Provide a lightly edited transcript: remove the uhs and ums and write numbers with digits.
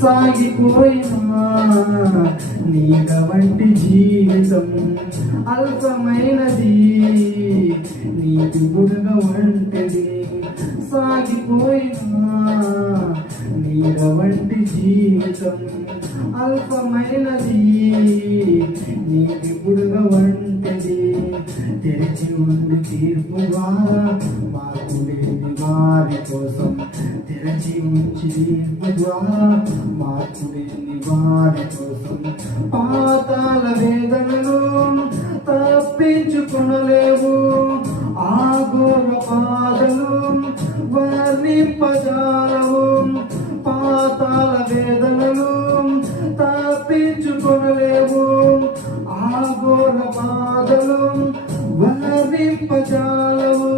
సాగిపోయినా నీడ వంటి జీవితం అల్పమైనది, నీటి బుడగ వంటిది. సాగిపోయినా నీడ వంటి జీవితం అల్పమైనది, నీటి బుడగ వంటిది. తెరిచి ఉంది తీర్పుగా మార్పు లేని వారి కోసం, తెరచి ఉంచి తీర్పు ద్వారా మార్పు లేని వారి కోసం. పాతాళ వేదనను తప్పించుకొనలేవు, ఆ ఘోర బాధలు వర్ణింపజాలవు. పాతాళ వేదనలు తప్పించుకొనలేవు, ఆ ఘోర బాధలు వర్ణింపజాలవు.